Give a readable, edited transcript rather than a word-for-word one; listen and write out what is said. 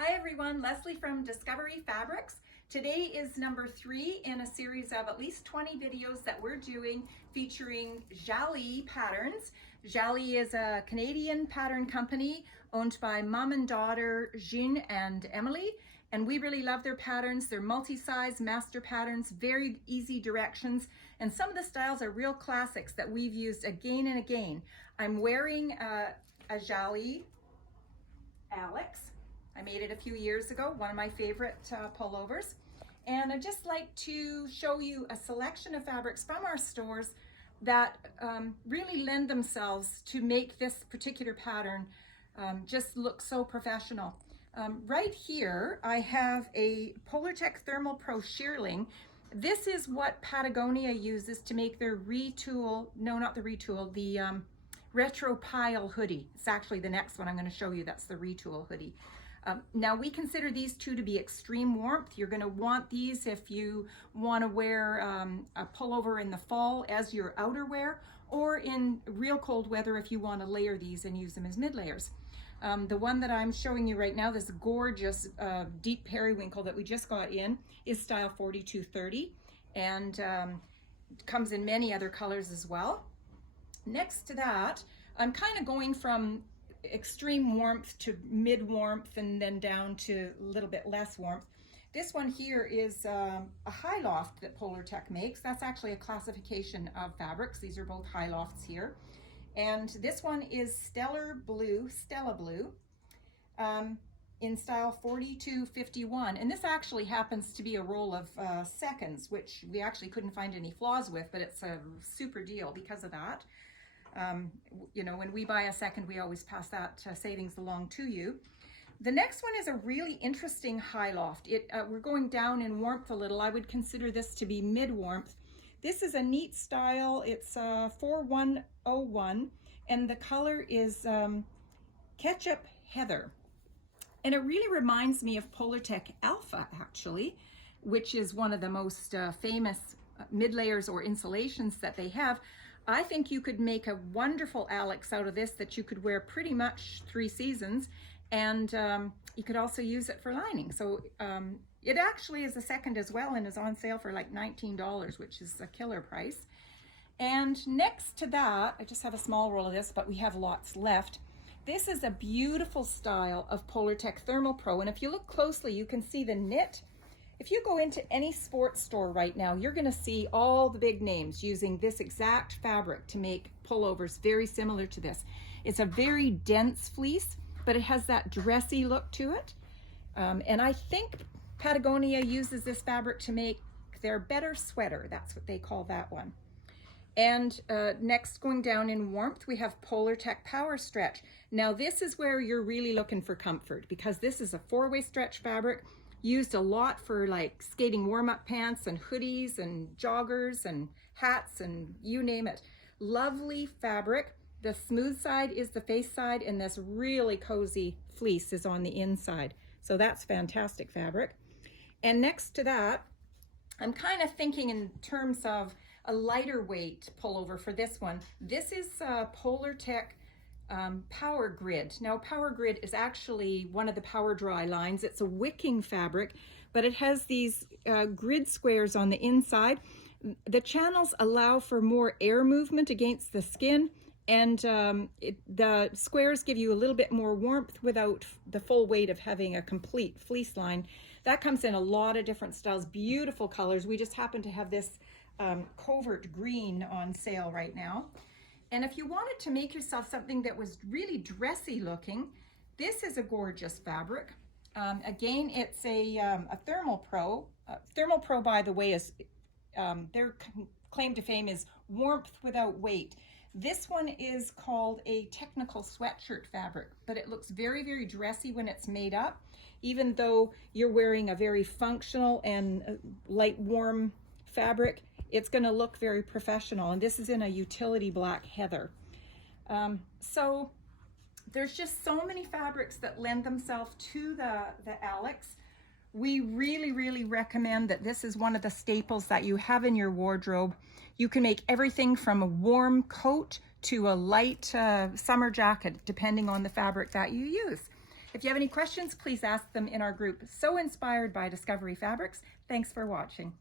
Hi everyone, Leslie from Discovery Fabrics. Today is number 3 in a series of at least 20 videos that we're doing featuring Jalie patterns. Jalie is a Canadian pattern company owned by mom and daughter Jean and Emily, and we really love their patterns. They're multi-size master patterns, very easy directions, and some of the styles are real classics that we've used again and again. I'm wearing a Jalie Alex. I made it a few years ago, one of my favorite pullovers. And I'd just like to show you a selection of fabrics from our stores that really lend themselves to make this particular pattern just look so professional. Right here, I have a Polartec Thermal Pro Shearling. This is what Patagonia uses to make their retool, no, not the retool, the retro pile hoodie. It's actually the next one I'm going to show you. That's the retool hoodie. Now we consider these two to be extreme warmth. You're going to want these if you want to wear a pullover in the fall as your outerwear, or in real cold weather if you want to layer these and use them as mid layers. The one that I'm showing you right now, this gorgeous deep periwinkle that we just got in, is style 4230, and comes in many other colors as well. Next to that, I'm kind of going from extreme warmth to mid warmth and then down to a little bit less warmth. This one here is a Highloft that Polartec makes. That's actually a classification of fabrics. These are both Highlofts here. And this one is Stella Blue, in style 4251. And this actually happens to be a roll of seconds, which we actually couldn't find any flaws with, but it's a super deal because of that. You know, when we buy a second, we always pass that savings along to you. The next one is a really interesting Highloft. We're going down in warmth a little. I would consider this to be mid-warmth. This is a neat style. It's 4101, and the color is Ketchup Heather. And it really reminds me of Polartec Alpha, actually, which is one of the most famous mid-layers or insulations that they have. I think you could make a wonderful Alex out of this that you could wear pretty much 3 seasons, and you could also use it for lining. So it actually is a second as well and is on sale for like $19, which is a killer price. And next to that, I just have a small roll of this, but we have lots left. This is a beautiful style of Polartec Thermal Pro, and if you look closely, you can see the knit. If you go into any sports store right now, you're going to see all the big names using this exact fabric to make pullovers very similar to this. It's a very dense fleece, but it has that dressy look to it. And I think Patagonia uses this fabric to make their better sweater. That's what they call that one. And next, going down in warmth, we have Polartec Power Stretch. Now this is where you're really looking for comfort, because this is a 4-way stretch fabric, used a lot for like skating warm-up pants and hoodies and joggers and hats and you name it. Lovely fabric. The smooth side is the face side, and this really cozy fleece is on the inside. So that's fantastic fabric. And next to that, I'm kind of thinking in terms of a lighter weight pullover for this one. This is Polartec Power Grid. Now Power Grid is actually one of the Power Dry lines. It's a wicking fabric, but it has these grid squares on the inside. The channels allow for more air movement against the skin, and the squares give you a little bit more warmth without the full weight of having a complete fleece line. That comes in a lot of different styles, beautiful colors. We just happen to have this covert green on sale right now. And if you wanted to make yourself something that was really dressy looking, this is a gorgeous fabric. Again, it's a Thermal Pro. Thermal Pro, by the way, is their claim to fame is warmth without weight. This one is called a technical sweatshirt fabric, but it looks very, very dressy when it's made up, even though you're wearing a very functional and light warm fabric. It's going to look very professional, and this is in a utility black heather. So there's just so many fabrics that lend themselves to the Alex. We really, really recommend that this is one of the staples that you have in your wardrobe. You can make everything from a warm coat to a light summer jacket, depending on the fabric that you use. If you have any questions, please ask them in our group, So Inspired by Discovery Fabrics. Thanks for watching.